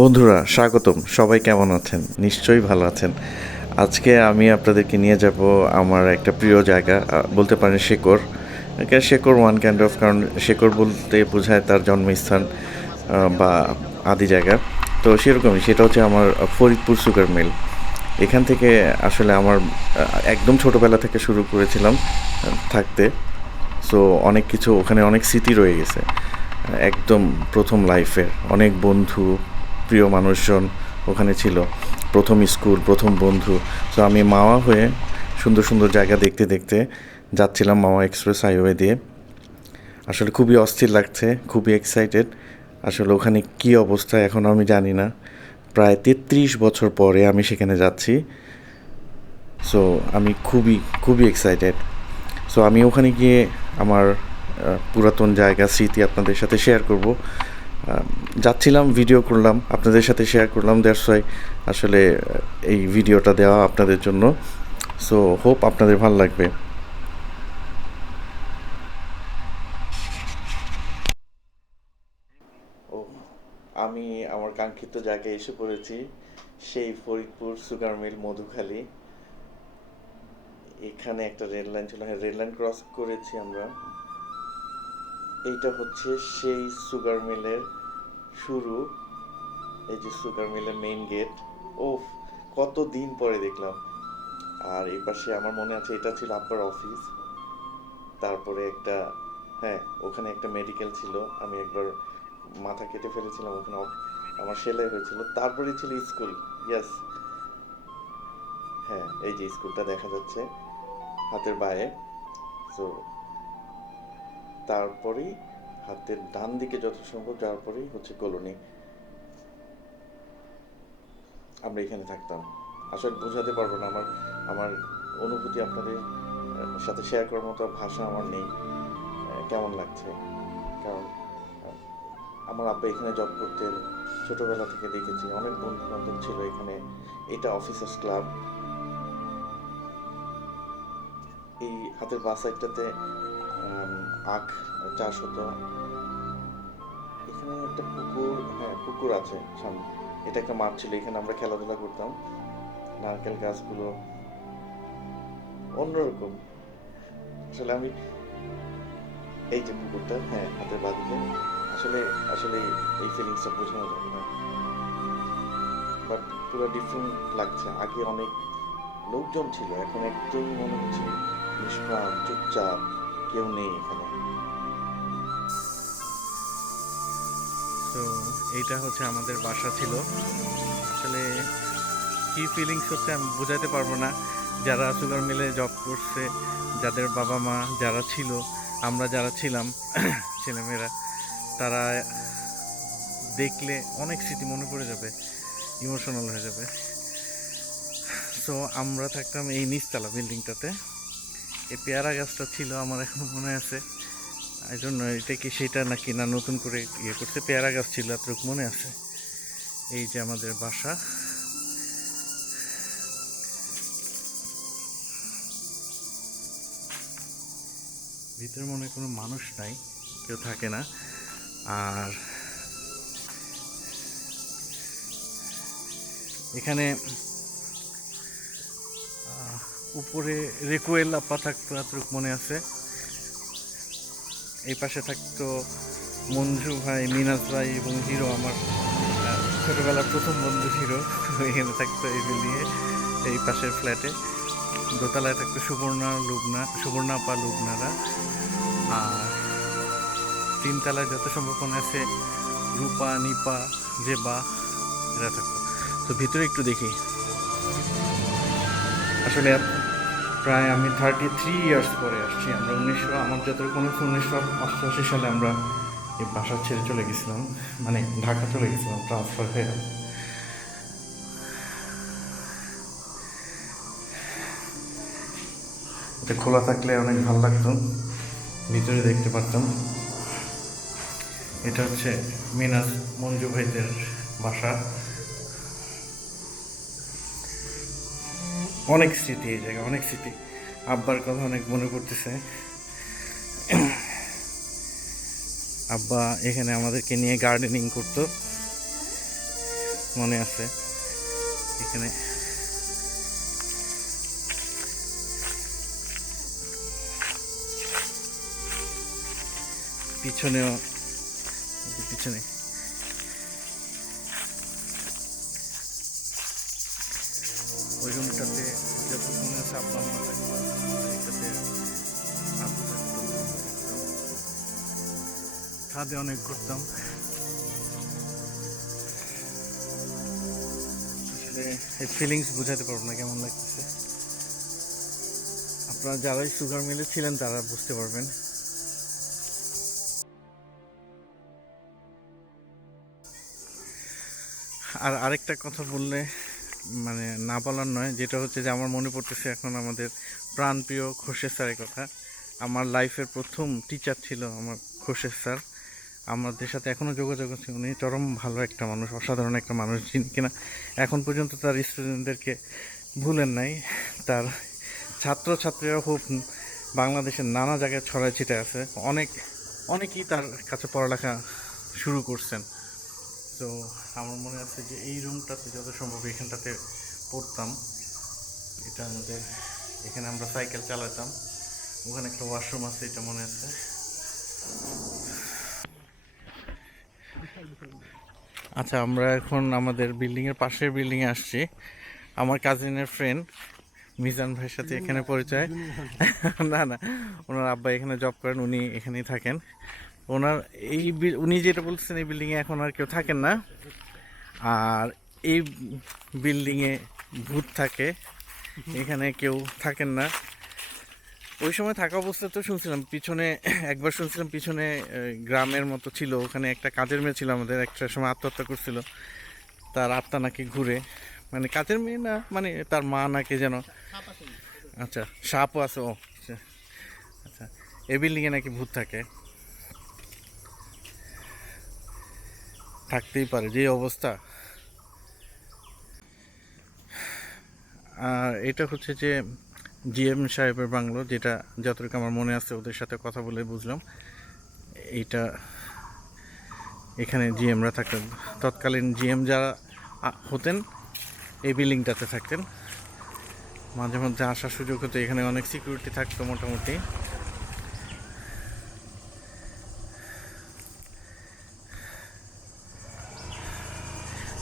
বন্ধুরা স্বাগতম। সবাই কেমন আছেন? নিশ্চয়ই ভালো আছেন। আজকে আমি আপনাদেরকে নিয়ে যাব আমার একটা প্রিয় জায়গা, বলতে পারেন শেকড়। শেকড় ওয়ান কাইন্ড অফ, কারণ শেকড় বলতে বোঝায় তার জন্মস্থান বা আদি জায়গা। তো সেরকমই, সেটা হচ্ছে আমার ফরিদপুর সুগার মিল। এখান থেকে আসলে আমার একদম ছোটোবেলা থেকে শুরু করেছিলাম থাকতে। সো অনেক কিছু ওখানে, অনেক স্মৃতি রয়ে গেছে। একদম প্রথম লাইফের অনেক বন্ধু, প্রিয় মানুষজন ওখানে ছিল। প্রথম স্কুল, প্রথম বন্ধু। সো আমি মাওয়া হয়ে সুন্দর সুন্দর জায়গা দেখতে দেখতে যাচ্ছিলাম মাওয়া এক্সপ্রেস হাইওয়ে দিয়ে। আসলে খুবই অস্থির লাগছে, খুবই এক্সাইটেড। আসলে ওখানে কী অবস্থা এখনও আমি জানি না। প্রায় 33 বছর পরে আমি সেখানে যাচ্ছি। সো আমি খুবই খুবই এক্সাইটেড। সো আমি ওখানে গিয়ে আমার পুরাতন জায়গা, স্মৃতি আপনাদের সাথে শেয়ার করব। যাচ্ছিলাম, ভিডিও করলাম, আপনাদের সাথে শেয়ার করলাম। দ্যাটস ওয়াই আসলে এই ভিডিওটা দেওয়া আপনাদের জন্য। সো হোপ আপনাদের ভালো লাগবে। ও, আমি আমার কাঙ্ক্ষিত জায়গায় এসে পড়েছি, সেই ফরিদপুর সুগার মিল, মধুখালী। এখানে একটা রেল লাইন ছিল, হ্যাঁ রেল লাইন ক্রস করেছি আমরা। এইটা হচ্ছে সেই সুগার মিলের শুরু। এই যে সুগার মিলের মেইন গেট। ও, কত দিন পরে দেখলাম। আর এই পাশে আমার মনে আছে এটা ছিল আব্বার অফিস। তারপরে একটা, হ্যাঁ ওখানে একটা মেডিকেল ছিল। আমি একবার মাথা কেটে ফেলেছিলাম ওখানে, আমার সেলাই হয়েছিল। তারপরে ছিল স্কুল। ইয়াস, হ্যাঁ এই যে স্কুলটা দেখা যাচ্ছে হাতের বাঁয়ে। সো তারপরেই হাতের ডান দিকে যত সম্ভব যাওয়ার পরেই হচ্ছে কলোনি। আমরা এখানে থাকতাম। আসলে বোঝাতে পারবো না, আমার আমার অনুভূতি আপনাদের সাথে শেয়ার করার মতো ভাষা আমার নেই। কেমন লাগছে, কারণ আমার আব্বা এখানে জব করতেন। ছোটবেলা থেকে দেখেছি, অনেক বন্ধু বান্ধব ছিল এখানে। এটা অফিসার্স ক্লাব। এই হাতের বাঁ সাইডটাতে আখ চাষ হতো। এখানে একটা পুকুর, হ্যাঁ পুকুর আছে সামনে। এটা একটা মাঠ ছিল, এখানে আমরা খেলাধুলা করতাম। নারকেল গাছগুলো অন্যরকম। আসলে আমি, এই যে পুকুরটা, হ্যাঁ হাতের বাঁদিকে। আসলে আসলে এই ফিলিংসটা বোঝানো যাবে না, বাট পুরো ডিফারেন্ট লাগছে। আগে অনেক লোকজন ছিল, এখন একদমই মনে হচ্ছে নিষ্প্রাণ, চুপচাপ, কেউ নেই এখানে। তো এইটা হচ্ছে আমাদের বাসা ছিল। আসলে কি ফিলিংস হচ্ছে আমি বোঝাতে পারবো না। যারা সুগার মিলে জব করছে, যাদের বাবা মা যারা ছিল, আমরা যারা ছিলাম ছেলেমেয়েরা, তারা দেখলে অনেক স্মৃতি মনে পড়ে যাবে, ইমোশনাল হয়ে যাবে। সো আমরা থাকতাম এই নিচতলা বিল্ডিংটাতে। এই পেয়ারা গাছটা ছিল, আমার এখনো মনে আছে। এই জন্য এটা কি সেটা নাকি না নতুন করে ইয়ে করছে, পেয়ারা গাছ ছিল এতটুকু মনে আছে। এই যে আমাদের বাসা। ভিতরে মনে হয় কোনো মানুষ নাই, কেউ থাকে না। আর এখানে উপরে রেকুয়েল আপা থাকতো এতটুকু মনে আছে। এই পাশে থাকতো মঞ্জু ভাই, মিনাজ ভাই এবং হিরো, আমার ছোটোবেলার প্রথম বন্ধু হিরো। এখানে থাকতো এই বিল্ডিংয়ে, এই পাশের ফ্ল্যাটে। দোতলায় থাকতো সুবর্ণা আপা, লুবনারা। আর তিনতলায় যত সম্ভব মনে আছে রূপা, নিপা, জেবা, এরা থাকতো। তো ভিতরে একটু দেখি। আসলে প্রায় আমি 33 ইয়ার্স পরে আসছি। আমরা আমার যতটুকু মনে হচ্ছে 1988 সালে আমরা এই বাসা ছেড়ে চলে গেছিলাম, মানে ঢাকা চলে গেছিলাম ট্রান্সফার হয়ে। এটা খোলা থাকলে অনেক ভালো লাগতো, ভিতরে দেখতে পারতাম। এটা হচ্ছে মিনাজ, মঞ্জু ভাইদের বাসা। অনেক স্মৃতি এই জায়গায়, অনেক স্মৃতি। আব্বার কথা অনেক মনে পড়তেছে। আব্বা এখানে আমাদেরকে নিয়ে গার্ডেনিং করতো। মনে আছে এখানে পিছনেও পিছনে ওই রুমটাতে যতক্ষণ চাপলাম না এটাতে আব্বু থাকতো, ছাদে অনেক ঘুরতাম। আসলে এই ফিলিংস বোঝাতে পারবো না কেমন লাগতেছে। আপনারা যারাই সুগার মিলে ছিলেন তারা বুঝতে পারবেন। আর আরেকটা কথা বললে মানে না বলার নয়, যেটা হচ্ছে যে আমার মনে পড়তেছে এখন আমাদের প্রাণপ্রিয় খোরশেদ স্যারের কথা। আমার লাইফের প্রথম টিচার ছিল আমার খোরশেদ স্যার। আমাদের সাথে এখনও যোগাযোগ আছে। উনি চরম ভালো একটা মানুষ, অসাধারণ একটা মানুষ, যিনি কিনা এখন পর্যন্ত তার স্টুডেন্টদেরকে ভুলেন নাই। তার ছাত্রছাত্রীরা খুব বাংলাদেশের নানা জায়গায় ছড়ায় ছিটে আছে, অনেকেই তার কাছে পড়ালেখা শুরু করছেন। তো আমার মনে আছে যে এই রুমটাতে যত সম্ভব এখানটাতে পড়তাম। এটা আমাদের এখানে আমরা সাইকেল চালাতাম, ওখানে একটা ওয়াশরুম আছে, এটা মনে আছে। আচ্ছা, আমরা এখন আমাদের বিল্ডিংয়ের পাশের বিল্ডিংয়ে আসছি। আমার কাজিনের ফ্রেন্ড মিজান ভাইয়ের সাথে এখানে পরিচয়। না না, ওনার আব্বা এখানে জব করেন, উনি এখানেই থাকেন। ওনার উনি যেটা বলছেন এই বিল্ডিংয়ে এখন আর কেউ থাকেন না। আর এই বিল্ডিংয়ে ভূত থাকে, এখানে কেউ থাকেন না। ওই সময় থাকা অবস্থায় তো শুনছিলাম পিছনে, একবার শুনছিলাম পিছনে গ্রামের মতো ছিল, ওখানে একটা কাজের মেয়ে ছিল আমাদের, একটা সময় আত্মহত্যা করছিল। তার আত্মা নাকি ঘুরে, মানে কাজের মেয়ে না, মানে তার মা নাকি যেন। আচ্ছা, সাপও আছে। ও আচ্ছা আচ্ছা, এই বিল্ডিংয়ে নাকি ভূত থাকে, থাকতেই পারে যে অবস্থা। আর এটা হচ্ছে যে জিএম সাহেবের বাংলো, যেটা যতটুকু আমার মনে আছে ওদের সাথে কথা বলে বুঝলাম। এইটা এখানে জিএমরা থাকতেন, তৎকালীন জিএম যারা হতেন এই বিল্ডিংটাতে থাকতেন। মাঝে মধ্যে আসার সুযোগ হতো, এখানে অনেক সিকিউরিটি থাকতো মোটামুটি।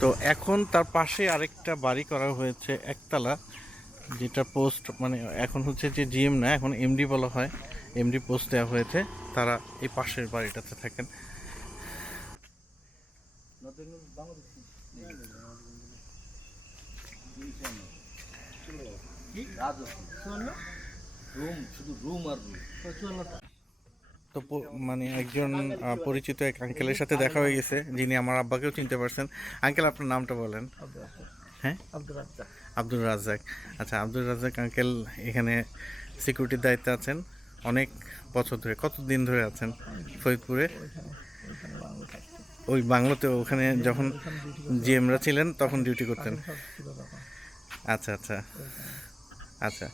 তো এখন তার পাশে আরেকটা বাড়ি করা হয়েছে একতলা, যেটা পোস্ট, মানে এখন হচ্ছে যে জিএম না, এখন এমডি বলা হয়, এমডি পোস্ট দেওয়া হয়েছে। তারা এই পাশের বাড়িটাতে থাকেন। তো মানে একজন পরিচিত এক আঙ্কেলের সাথে দেখা হয়ে গেছে, যিনি আমার আব্বাকেও চিনতে পারছেন। আঙ্কেল, আপনার নামটা বলেন। হ্যাঁ, আব্দুর রাজ্জাক। আচ্ছা, আব্দুর রাজ্জাক আঙ্কেল এখানে সিকিউরিটির দায়িত্বে আছেন অনেক বছর ধরে। কতদিন ধরে আছেন ফরিদপুরে? ওই বাংলোতে, ওখানে যখন জিএমরা ছিলেন তখন ডিউটি করতেন। আচ্ছা আচ্ছা আচ্ছা,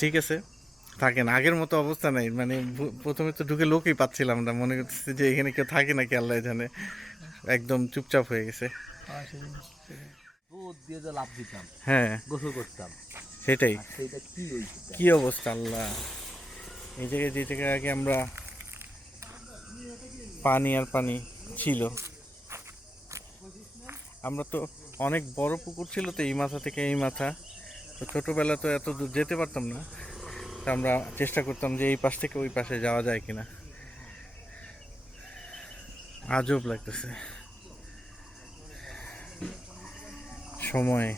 ঠিক আছে, থাকেন। আগের মতো অবস্থা নাই, মানে প্রথমে তো ঢুকে লোকই পাচ্ছিলাম না, মনে করতেছে যে এখানে কেউ থাকে নাকি, আল্লাহ জানে। একদম চুপচাপ হয়ে গেছে। হ্যাঁ, গোসল করতাম, সেটাই। কি অবস্থা আল্লাহ! এই জায়গায়, যে জায়গায় আগে আমরা পানি আর পানি ছিল, আমরা তো অনেক বড় পুকুর ছিল তো, এই মাথা থেকে এই মাথা। তো ছোটোবেলা তো এত দূর যেতে পারতাম না, তা আমরা চেষ্টা করতাম যে এই পাশ থেকে ওই পাশে যাওয়া যায় কিনা। আজব লাগতেছে সময়।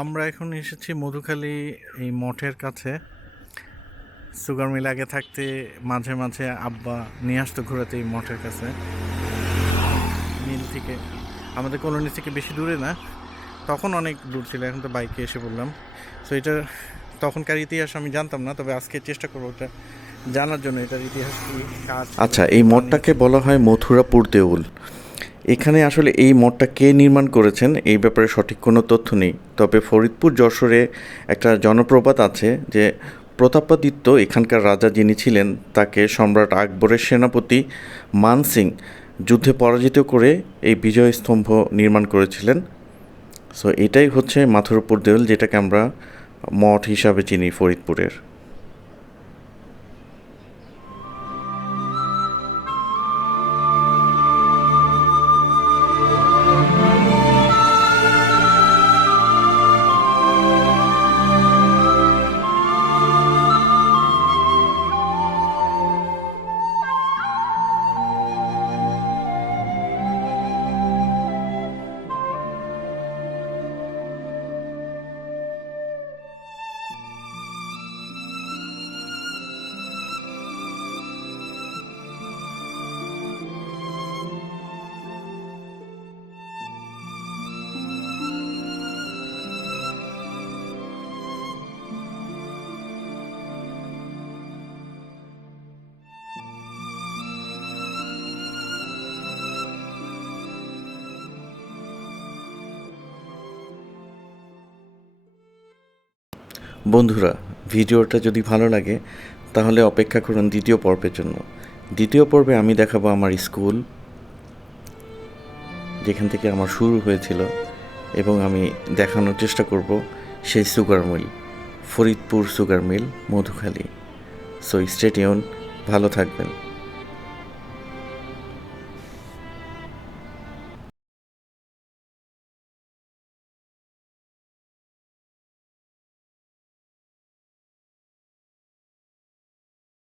আমরা এখন এসেছি মধুখালী এই মঠের কাছে। সুগার মিল আগে থাকতে মাঝে মাঝে আব্বা নিয়ে আসতো ঘোরাতে এই মঠের কাছে। মিল থেকে আমাদের কলোনি থেকে বেশি দূরে না, তখন অনেক দূর ছিল, এখন তো বাইকে এসে পড়লাম। সো এটা তখনকার ইতিহাস আমি জানতাম না, তবে আজকে চেষ্টা করবো ওটা জানার জন্য, এটার ইতিহাস কি কাজ। আচ্ছা, এই মঠটাকে বলা হয় মথুরাপুর দেউল। এখানে আসলে এই মঠটা কে নির্মাণ করেছেন এই ব্যাপারে সঠিক কোনো তথ্য নেই, তবে ফরিদপুর যশোরে একটা জনপ্রবাদ আছে যে প্রতাপাদিত্য এখানকার রাজা যিনি ছিলেন তাকে সম্রাট আকবরের সেনাপতি মান সিং যুদ্ধে পরাজিত করে এই বিজয় স্তম্ভ নির্মাণ করেছিলেন। সো এটাই হচ্ছে মথুরাপুর দেউল, যেটাকে আমরা মঠ হিসাবে চিনি ফরিদপুরের। বন্ধুরা, ভিডিওটা যদি ভালো লাগে তাহলে অপেক্ষা করুন দ্বিতীয় পর্বের জন্য। দ্বিতীয় পর্বে আমি দেখাবো আমার স্কুল, যেখান থেকে আমার শুরু হয়েছিল, এবং আমি দেখানোর চেষ্টা করব সেই sugar mill, Faridpur sugar mill, Madhukhali. So stay tuned, ভালো থাকবেন।